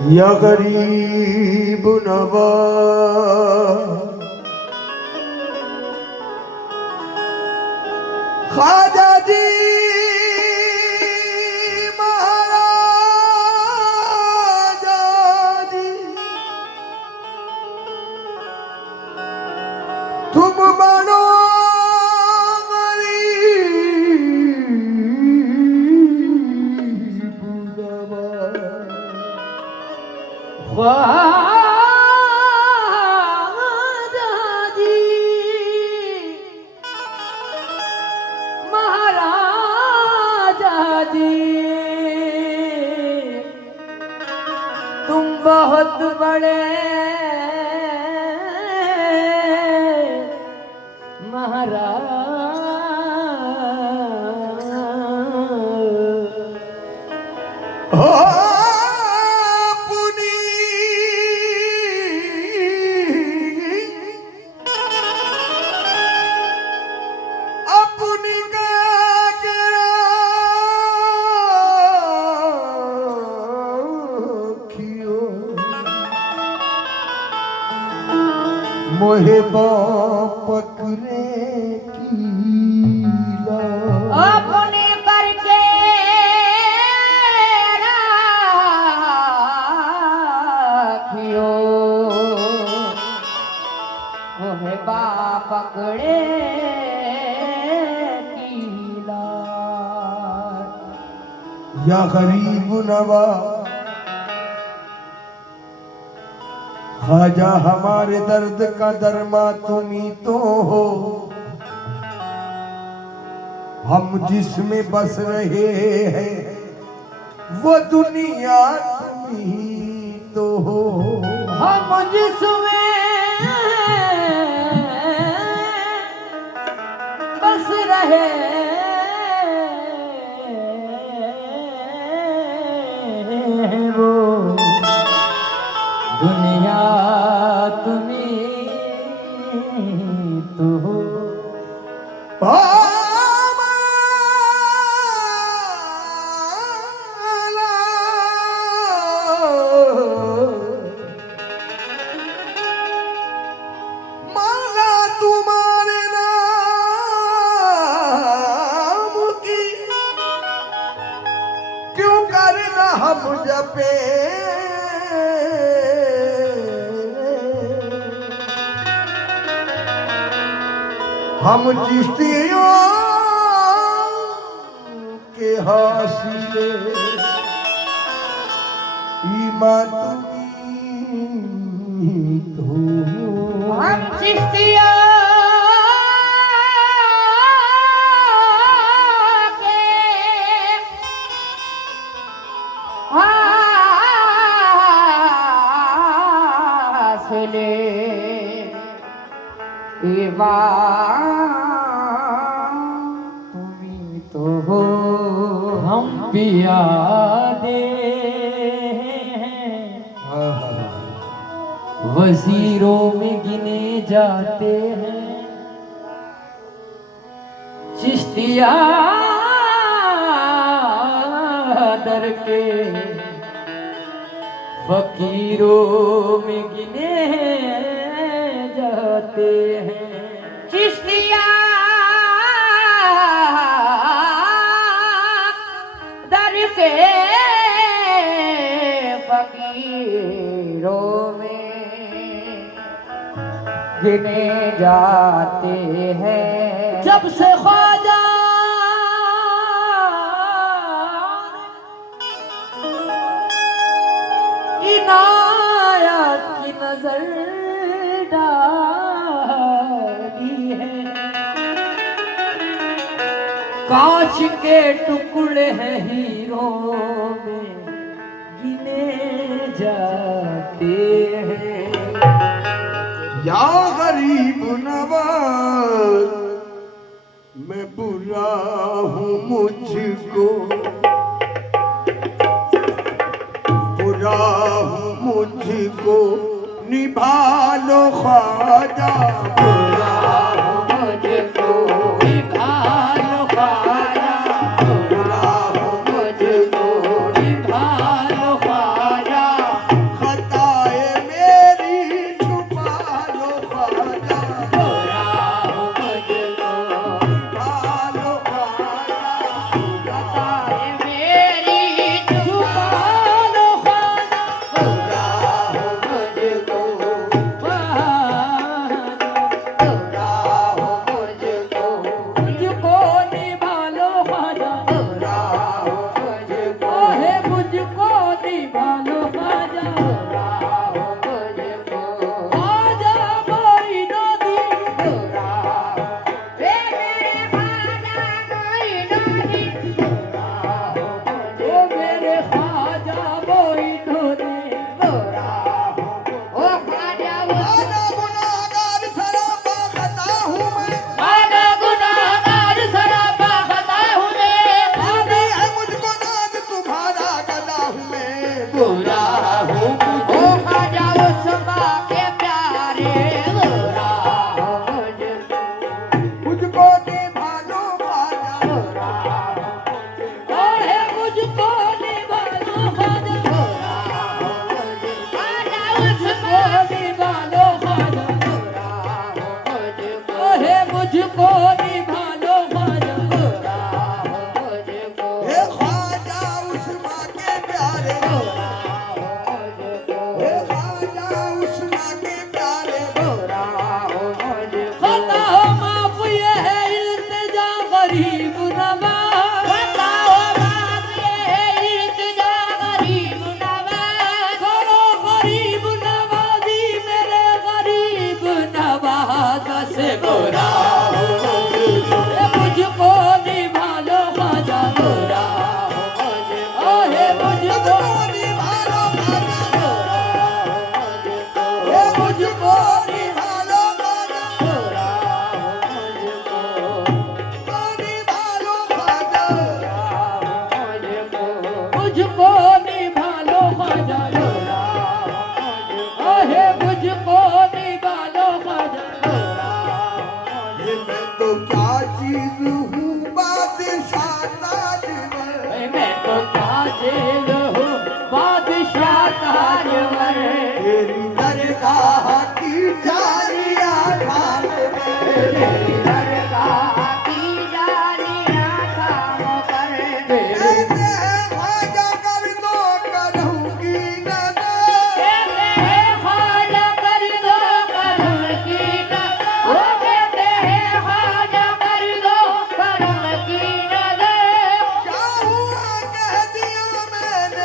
या गरीब नवाज ख्वाजा जी महाराजा जी तुम बनो ख्वाजा जी महाराजा जी तुम बहुत बड़े महाराज मोहे पकड़े कीला अपने करके राखियो मोहे पकड़े कीला या गरीब नवाज ख्वाजा हमारे दर्द का दरमा तुम ही तो हो। हम जिसमें बस रहे हैं वो दुनिया तुम ही तो हो। हम जिसमें बस रहे वो दुनिया तुम्हें तो हो। माला तुम्हारे नाम की क्यों करना हम जपे हम चिश्तियों के हासिले ईमान तुम्हीं तो हम चिश्तिया के हासिले तुम्हीं तो हो। हम पिया दे वजीरों में गिने जाते हैं चिश्तिया दर के फकीरों में गिने जाते हैं चिश्तिया दर के फकीरों में गिने जाते हैं। जब से ख्वाजा इनायत की नजर डाली है कांच के टुकड़े हैं हीरों में गिने जाते हैं। या गरीब नवाज मैं बुरा हूँ मुझको बुरा हूँ मुझको निभा लो ख्वाजा बुरा हूँ मुझको निभा लो ख्वाजा बुरा हूँ मुझको निभा लो ख्वाजा कोई ढूंढे गोरा हो ख्वाजा आना गुनाहगार सरापा खता हूँ मैं, आना गुनाहगार सरापा खता हूँ मैं, अभी है मुझको नाज तुम्हारा गदा हूँ मैं, गोरा हूँ ओ ख्वाजा उसका के प्यारे गोरा हो मुझको निभालो ख्वाजा, ओहे मुझको निभालो ख्वाजा गोरा हो ख्वाजा उसको निभालो ख्वाजा गोरा हो ओहे मुझको निभालो ख्वाजा गोरा हो हे ख्वाजा उस माँ के प्यारे, हे ख्वाजा उस माँ के प्यारे, खता माफ ये है इल्तिजा गरीब नवाज, खता माफ ये है इल्तिजा गरीब नवाज, करो गरीब नवाजी मेरे गरीब नवाज से गोरा हो मुझको निभालो ख्वाजा गोरा हो ओहे मुझको निभालो ख्वाजा, हे मुझको निभालो ख्वाजा, निभालो ख्वाजा, मुझको निभालो ख्वाजा गोरा ओहे मुझको निभालो ख्वाजा गोरा ये मैं तो क्या चीज हूँ बादशाह ताजवर, मैं तो ताजेल हूँ बादशाह ताजवर तेरी दरगाह की जालियां थाम तेरी दरगाह की जालियां थाम कर तेरी कहते हैं ख्वाजा कर दो करूँगी नजर, कहते हैं ख्वाजा कर दो करम की नजर वो कहते हैं ख्वाजा कर दो करम की नजर क्या हुआ कह दिया मैंने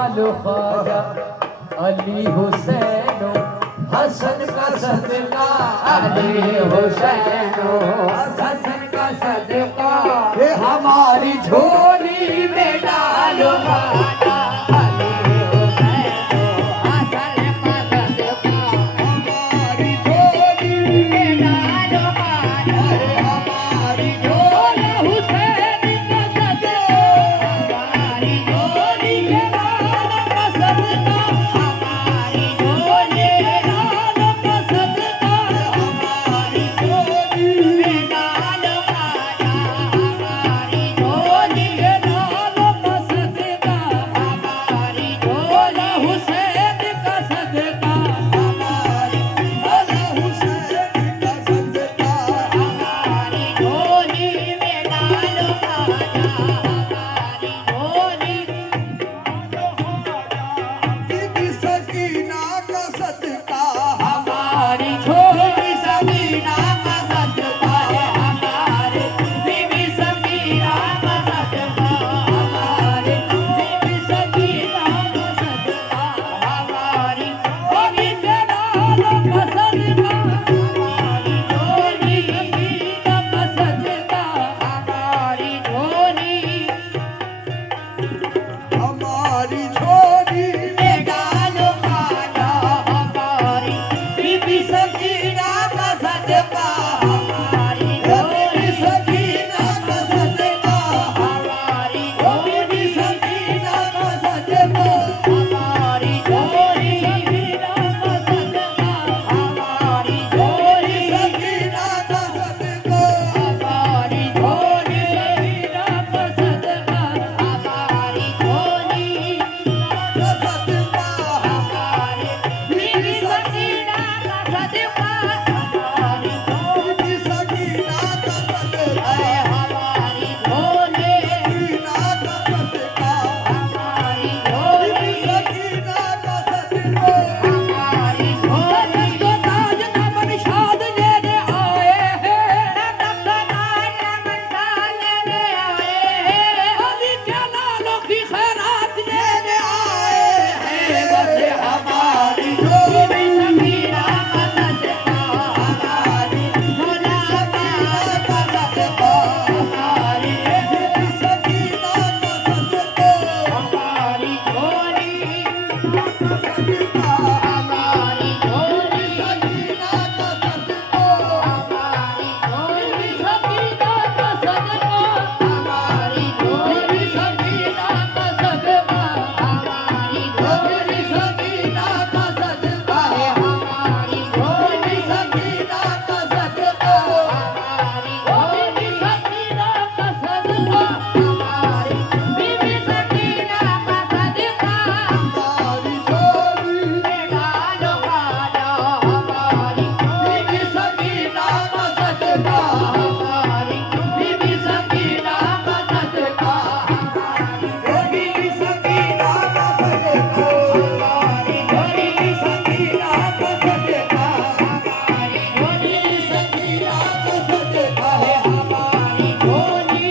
लाल ख्वाजा अली हुसैन हसन का सदका अली हुसैन हसन का सदका हमारी झोली में डालो खाजा अली हुसैन हसन का सदका हमारी झोली में डालो खाजा हमारी झोली हुसैन का सदका हमारी झोली में डालो का सदका हमारी झोली में डालो का सदका हमारी झोली में डालो खाजा हमारी झोली में डालो का सदका हमारी झोली हुसैन का सदका हमारी झोली हुसैन का सदका हमारी झोली में डालो खाजा हमारी झोली बीबी सकीना का सदका हमारी झोली सकीना का सदका हमारे बीबी सकीना का सदका हमारे बीबी सकीना का सदका हमारी बीबी जलालो का सदका हमारी झोली सकीना का सदका हमारी झोली हमारी झोली में डालो खाजा हमारी बीबी सकीना का सदका हमारी बीबी सकीना का सदका हमारी बीबी सकीना का सदका हमारी झोली सकीना का सदका हमारी झोली सकीना का सदका हमारी झोली सकीना का सदका हमारी झोली का सदका हमारे बीबी सकीना का सदका हमारी बीबी सकीना का सदका हमारी झोली सकीना का सदका हमारी झोली सकीना का सदका हमारी झोली को ताज नमन शाद लेने आए हैं नमन ताज नमन शाद लेने आए हैं अली के लालों की खैरात लेने आए हैं बस हमारी झोली सकीना का सदका हमारी झोली सकीना का सदका हमारी झोली सकीना का सदका हमारी झोली सकीना हमारी झोली सकीना का सदका हमारी झोली सकीना का सदका हमारी झोली सकीना का सदका हमारी झोली सकीना का सदका हमारी झोली सकीना का सदका हमारी झोली सकीना का सदका हमारी बीबी सकीना का सदका हमारी झोली में डालो खाजा हमारी बीबी सकीना का सदका हमारी बीबी सकीना का सदका हमारी बीबी सकीना का सदका हमारी झोली सकीना का सदका हमारी झोली सकीना का सदका है हमारी झोली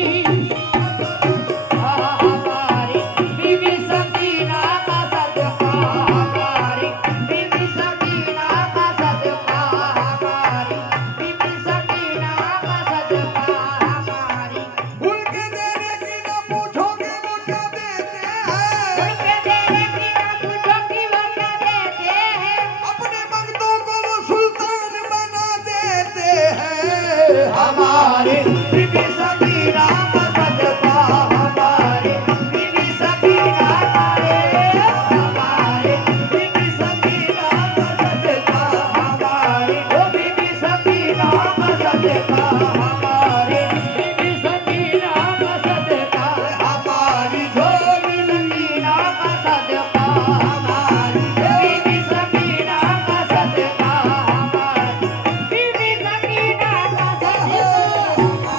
हमारी बीबी सकीना का सदका हमारी बीबी सकीना का सदका हमारी बीबी सकीना का सदका हमारी उनके देने की न पूछोगे वो क्या देते हैं उनके देने की न पूछोगी वो क्या देते हैं अपने भक्तों को वो सुल्तान बना देते हैं हमारे बीबी सकीना का सदका हमारे बीबी सकीना का हमारे बीबी सकीना का सदका हमारे ओ बीबी सकीना का सदका हमारे बीबी सकीना का सदका हमारी झोली सकीना का सदका हमारी बीबी सकीना का सदका हमारी बीबी सकीना का सदका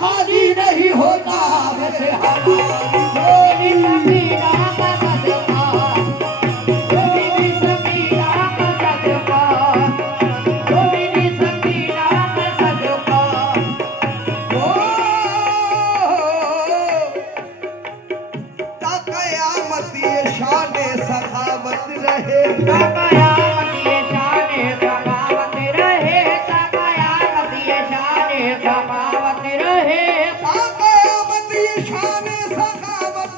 खाली नहीं होता वैसे हमारी बीबी सकीना का सदका, बीबी सकीना का सदका, बीबी सकीना का सदका। कयामत ये शान सखावत रहे, कयामत ये शान सखावत रहे, कयामत ये शान सखावत रहे। कयामत ये शान सखावत।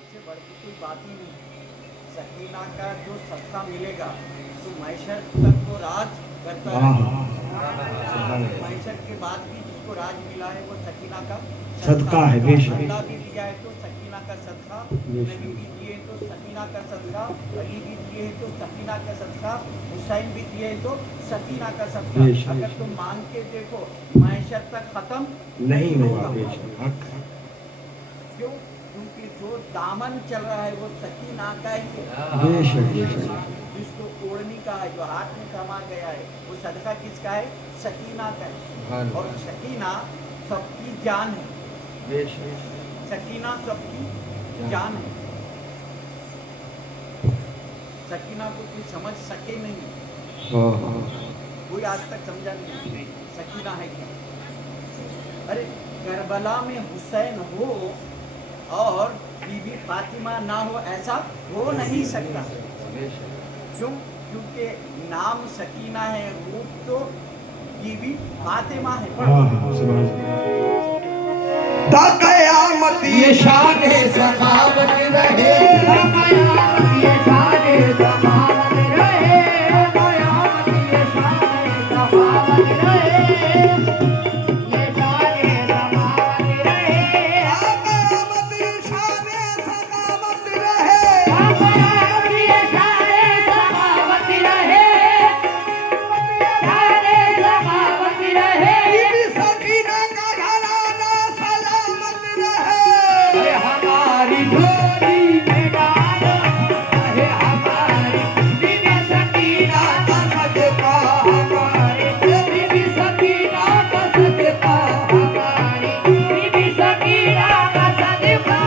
इससे बढ़ के कोई बात ही नहीं। सकीना का जो सदका मिलेगा तो मैशर तक वो राज करता है। मैशर के बाद भी जिसको राज मिला है वो सकीना का सदका है, बेशक। अल्लाह भी दिया है तो सकीना का सदका, नबी भी दिए तो सकीना का सदका, अली भी दिए तो सकीना का सदका, हुसैन भी दिए तो सकीना का सदका। बेशक। अगर तुम मांग के देखो मैशर तक खत्म नहीं होगा। होगा बेशक। हक है। क्यों? क्योंकि जो दामन चल रहा है वो सकीना का ही है। बेशक बेशक। जिसको ओढ़नी का है, जो हाथ में थमा गया है, वो सदका किसका है? सकीना का है। और सकीना सबकी जान है। बेशक। सकीना सबकी जान है। सकीना को कोई समझ सके नहीं, कोई आज तक समझा नहीं सकीना है क्या। अरे करबला में हुसैन हो और बीबी फातिमा ना हो, ऐसा हो नहीं सकता। क्यों? क्योंकि नाम सकीना है, रूप तो बीबी फातिमा है। कयामत ये शान सखावत रहे, कयामत ये शान सखावत रहे, कयामत ये शान सखावत रहे, ये शान सखावत रहे। कयामत ये शान सखावत रहे, कयामत ये शान सखावत रहे, शान सखावत रहे। बीबी सकीना का घराना सलामत रहे। ये हमारी झोली में डालो, ये हमारी बीबी सकीना का सदका, हमारी बीबी सकीना का सदका, हमारी बीबी सकीना का सदका,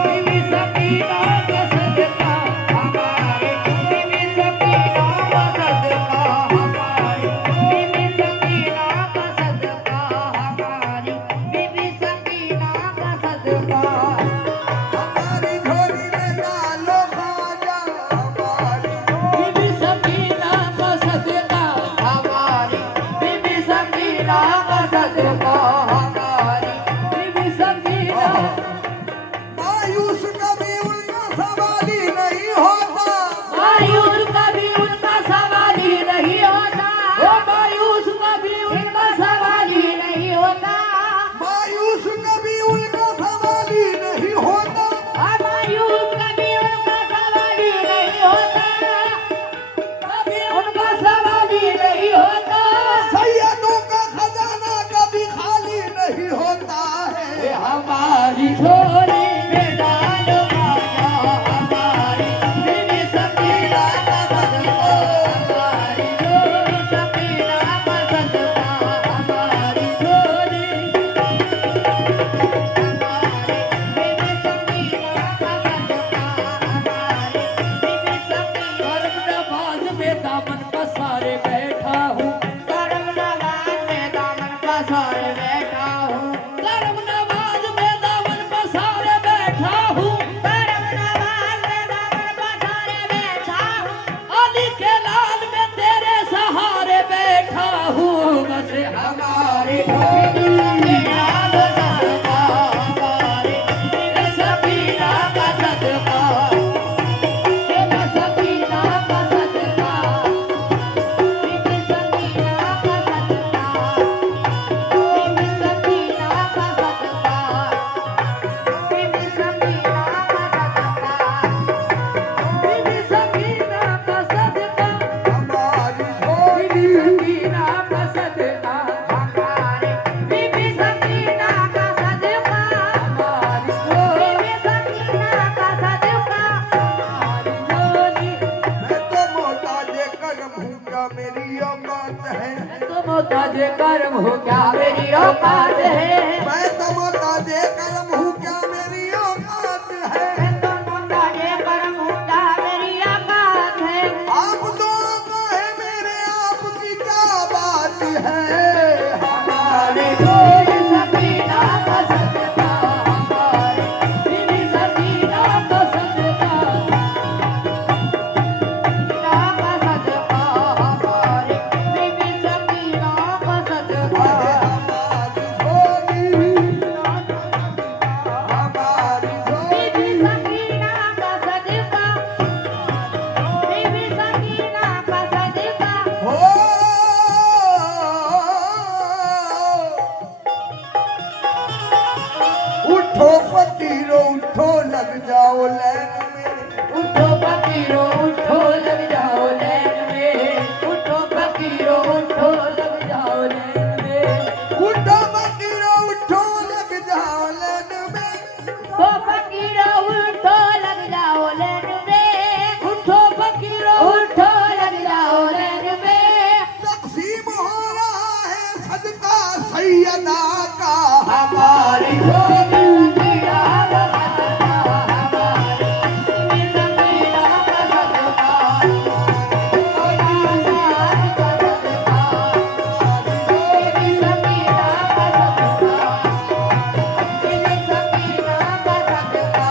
बीबी सकीना का सदका, हमारी बीबी सकीना का सदका, हमारी बीबी सकीना का सदका, हमारी बीबी सकीना का सदका। हमारी झोली में डालो ख्वाजा, हमारी बीबी सकीना का सदका, हमारी बीबी सकीना का सदका, हमारी बीबी सकीना। मायूस कभी उनका सवाल ही नहीं होता, मायूस कभी उनका सवाल ही नहीं होता, ओ मायूस कभी उनका सवाल ही नहीं होता, मायूस कभी उनका सवाल ही नहीं होता। मायूस कभी उनका सवाल ही नहीं होता, कभी उनका सवाल ही नहीं होता। सैयदों का खजाना कभी खाली नहीं होता ये है। हमारी झोली में डालो ख्वाजा, हमारी बीबी सकीना का सदका, हमारी बीबी सकीना का सदका, हमारी झोली, हमारी बीबी सकीना का सदका, हमारी बीबी सकीना। करम नवाज में दामन पसारे बैठा हूँ, करम नवाज में दामन पसारे बैठा हूँ, करम नवाज में दामन पसारे बैठा हूँ, करम नवाज में दामन पसारे बैठा हूँ, अली के लाल में तेरे सहारे बैठा हूँ। बस हमारी बीबी सकीना का सदका, हमारी बीबी सकीना का सदका, बीबी सकीना का सदका, बीबी सकीना का सदका, बीबी सकीना का सदका, बीबी सकीना का सदका, बीबी सकीना का सदका, हमारी बीबी झोली सकीना का सदका, हमारी बीबी सकीना का सदका, हमारी बीबी सकीना का सदका, हमारी झोली। मैं तो मोहताज करम हूँ क्या मेरी औकात है। तो मोहताजे करम हो क्या मेरी औकात है। मैं तो मोहताजे करम हूँ क्या मेरी औकात है। तो मोहताजे करम हूँ क्या मेरी औकात है। आप दोनों का है मेरे आपकी क्या बात है। हमारे मेरी सकीना का सदका हमारे, मेरी सकीना का सदका, सकीना का सदका हमारे, मेरी सकीना का सदका। हमारी झोली बीबी सकीना का सदका, बीबी सकीना का सदका। हो उठो फकीरो उठो लग जाओ लैन में। उठो फकीरो उठो लग जाओ लैन में। उठो फकीरो उठो लग जाओ लैन में। उठो फकीरो उठो लग जाओ लैन में। तो फकीरा उठो लग जाओ लेन में, उठो फकीरो उठो लग जाओ लेन में। तकसीम हो रहा है सदका सैयदा का। हमारी झोली सकीना का सदका हमारे, बीबी सकीना का सदका, औलाद का सदका, बीबी सकीना का सदका, बीबी सकीना का सदका,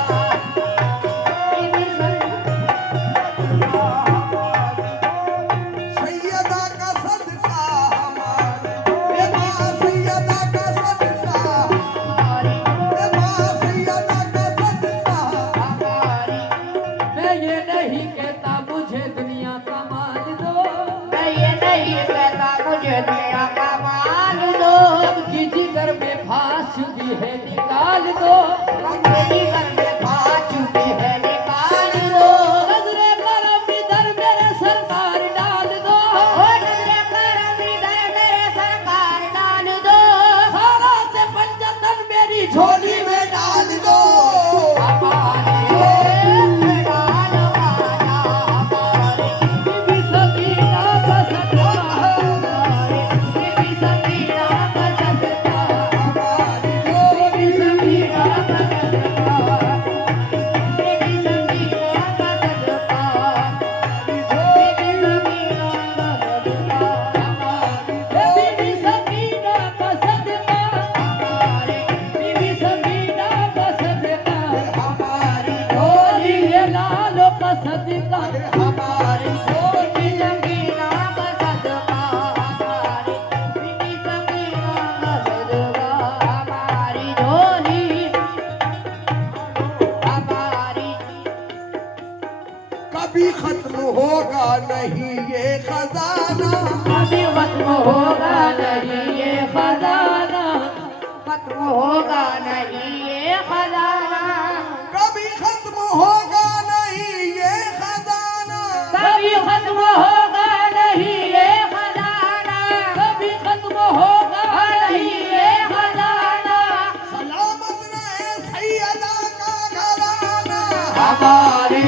बीबी सैयदा का सदका हमारे। ए माँ सैयदा का सदका। ए माँ सैयदा का सदका। मैं ये नहीं कहता मुझे दुनिया का माल दो। मैं ये नहीं कहता मुझे दुनिया का माल दो। सबकी जिगर में फांस चुकी है निकाल दो। मेरी घर में फांस चुकी है निकाल दो। नजरे करम इधर मेरे सरकार डाल दो। ओ नजरे करम इधर मेरे सरकार डाल दो। सारा से पंचतन मेरी झोली में डाल दो। हमारी ए डाल वाला हमारे, बीबी सकीना का सदका हमारे, बीबी सकीना का सदका, बीबी सकीना का सदका, बीबी सकीना का सदका, बीबी सकीना का सदका, बीबी सकीना का सदका। हमारे, बीबी सकीना का सदका। हमारी झोली ये लालो का सदका। हमारी बीबी सकीना का सदका हमारे, बीबी सकीना का सदका, हमारी झोली, हमारी कभी खत्म होगा नहीं ये खजाना। कभी खत्म होगा नहीं ये खजाना, खत्म होगा नहीं ये खजाना, कभी खत्म होगा नहीं ये खजाना। कभी खत्म होगा नहीं ये खजाना, कभी खत्म होगा नहीं ये खजाना। सलामत रहे सैयदा का घराना। हमारी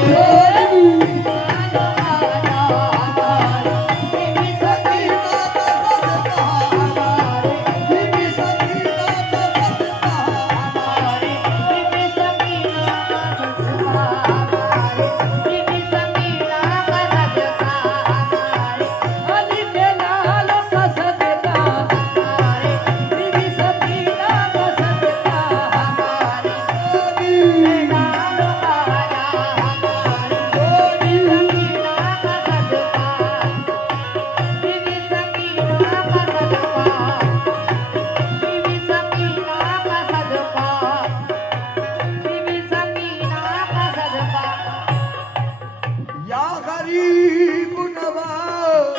बीबी सकीना का सदका हमारे, बीबी सकीना का सदका। हमारे, बीबी सकीना का सदका हमारे, बीबी सकीना का सदका हमारे, अली के लालो का सदका। हमारे, बीबी सकीना का सदका। हमारे डालो वाला हमारे, बीबी सकीना का सदका, बीबी सकीना का सदका, बीबी सकीना का सदका, बीबी सकीना का सदका। या गरीब नवाज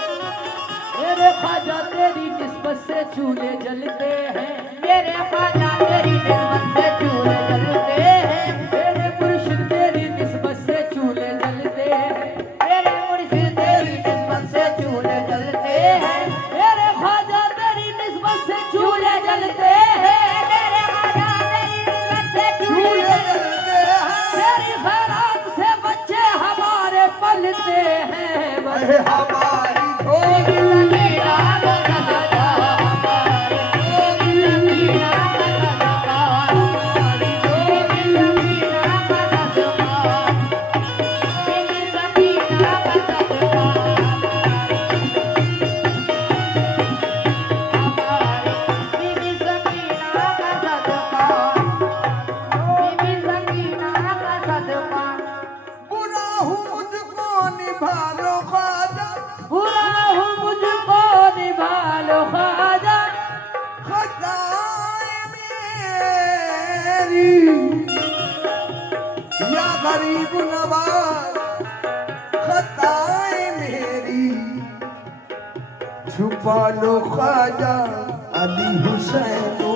मेरे ख्वाजा तेरी निस्बत से चूल्हे जलते हैं। मेरे ख्वाजा तेरी निस्बत से चूल्हे जलते हैं, मेरे मुर्शिद तेरी निस्बत से चूल्हे जलते हैं। मेरे मुर्शिद तेरी निस्बत से चूल्हे जलते हैं, मेरे ख्वाजा तेरी निस्बत से चूल्हे जलते हैं। मेरे ख्वाजा तेरी निस्बत से झूले चूल्हे जलते हैं। तेरी खैरात से बच्चे हमारे पलते हैं। अरे हमारी झोली बीबी सकीना गरीब नवाज खताएं मेरी छुपा लो ख्वाजा अली हुसैनो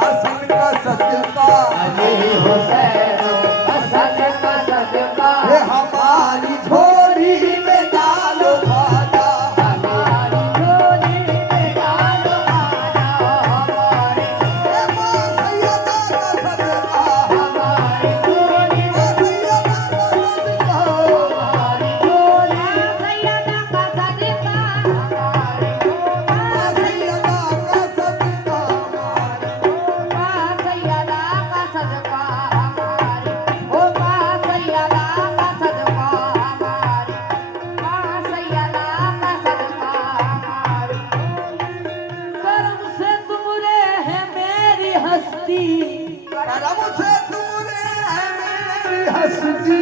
हसन का सदका अली हुसैन हसन का सदका हे हमारी झोली में डालो ख्वाजा हमारी झोली में डालो खाना हमारे हे मां सैयदा का सदका हमारी झोली मां सैयदा का सदका हमारी झोली सैयदा का सदका हमारी मां सैयदा का सदका मां सैयदा का सदका हमारी ओ मां सैयदा का सदका हमारी मां सैयदा का सदका हमारी करम से तुमरे है मेरी हस्ती करम से दूरे है मेरी हस्ती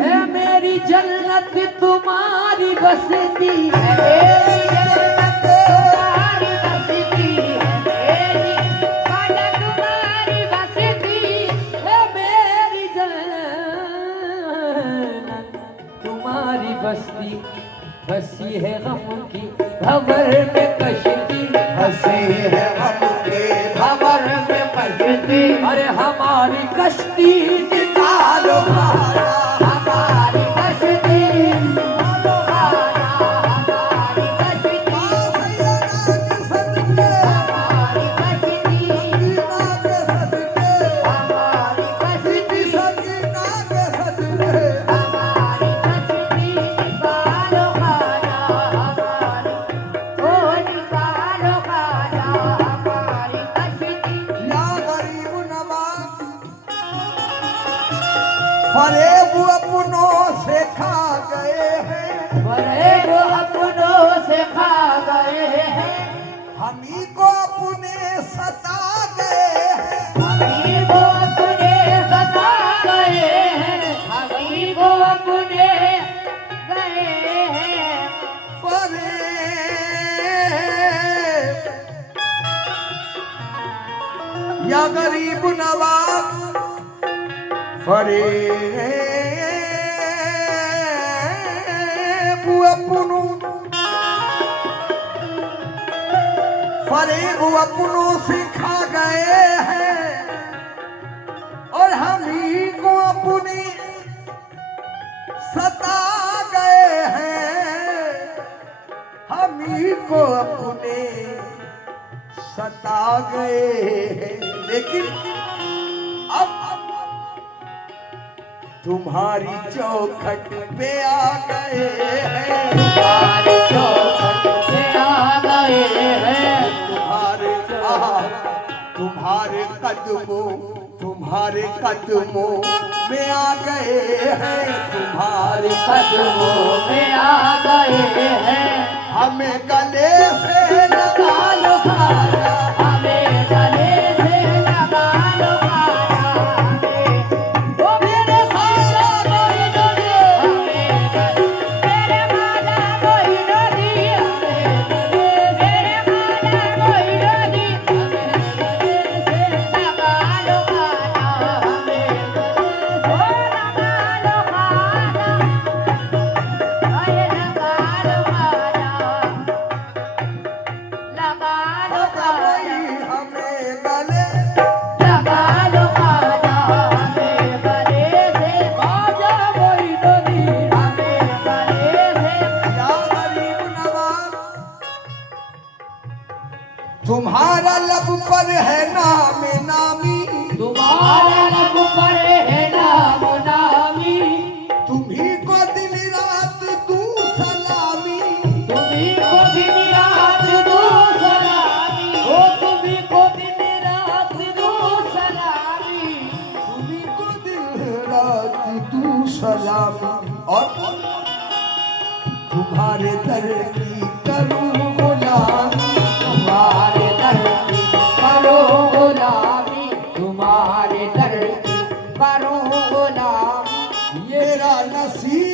है मेरी जन्नत तुम्हारी बसती है मेरी जन्नत तुम्हारी बसती है मेरी खाना तुम्हारी बसती है मेरी जन्नत तुम्हारी बस्ती बसी है गम की भंवर में कश्ती हंसी है हम के भंवर में कश्ती अरे हमारी कश्ती निकालो खाना हमारी कश्ती हमारी कश्ती मां सैयदा के सदके हमारी कश्ती सकीना के सदके हमारी बीबी कश्ती सकीना के सदके हमारी कश्ती निकालो खाना हमारी ओ निकालो खाना हमारी कश्ती या गरीब नवाज फरेब अपनों से खा गए हैं बड़े वो अपनों से खा गए हैं हम ही को अपने सता गए हैं हमी को अपने सता गए हैं हमी को अपने गए हैं फरेब या गरीब नवाज फरेब अपनों से खा गए हैं और हम ही को अपनी सता गए हैं हम ही को अपने सता गए हैं लेकिन अब तुम्हारी चौखट पे आ गए हैं तुम्हारे चौखट से आ गए हैं तुम्हारे कदमों में आ गए हैं तुम्हारे कदमों में आ गए हैं हमें गले से लगा लो खाना हमें गले से लगा लो खाना हमें ओ मेरे खाना कोई डोले हमें मेरे खाना कोई नदी मेरे खाना कोई नदी लगा लो खाना हमें ओ लगा लो खाना अरे लगा लो खाना लगा लो वही हमें गले लगा लो खाना हमें गले से आजा वही नदी हमें गले से या गरीब नवाज तुम्हारा लब पर है नाम नामी तुम्हारे लब पर है नाम नामी तुम्ही को दिन रात दू सलामी तुम्ही को दिन रात दो सलामी ओ तुम्ही को दिन रात दो सलामी तुम्ही को दिन रात दू सलामी और तुम्हारे दर की करूं गुलामी तुम्हारे दर की करो गुलामी तुम्हारे दर की करो गुलामी मेरा नसीब